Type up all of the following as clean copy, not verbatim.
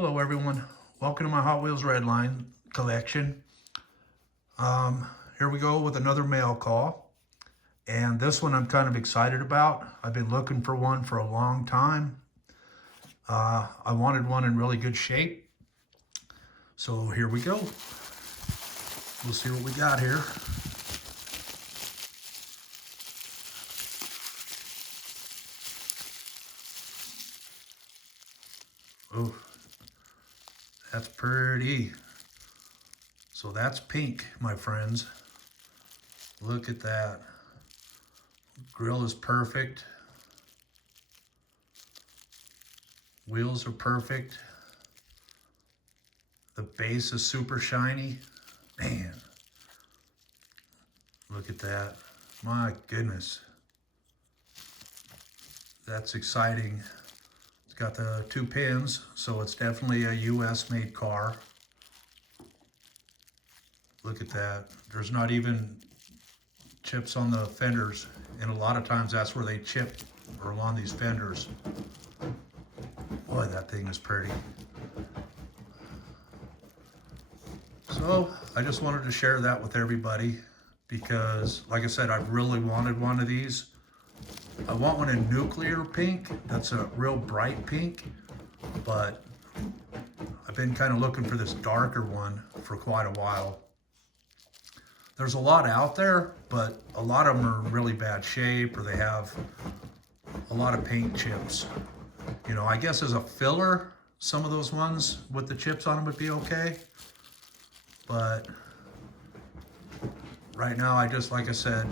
Hello everyone, welcome to my Hot Wheels Redline collection. Here we go with another mail call, and this one I'm kind of excited about. I've been looking for one for a long time. I wanted one in really good shape, so here we go. We'll see what we got here. Oh, that's pretty. So that's pink, my friends. Look at that. Grill is perfect. Wheels are perfect. The base is super shiny. Man, look at that. My goodness. That's exciting. It's got the 2 pins, so it's definitely a US made car. Look at that. There's not even chips on the fenders, and a lot of times that's where they chip, or along these fenders. Boy, that thing is pretty. So I just wanted to share that with everybody because, like I said, I've really wanted one of these. I want one in nuclear pink. That's a real bright pink, but I've been kind of looking for this darker one for quite a while. There's a lot out there, but a lot of them are in really bad shape, or they have a lot of paint chips. You know, I guess as a filler, some of those ones with the chips on them would be okay. But right now, like I said,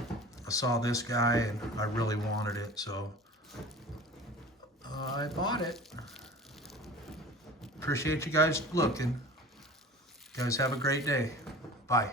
I saw this guy and I really wanted it, so I bought it. Appreciate you guys looking. You guys have a great day. Bye.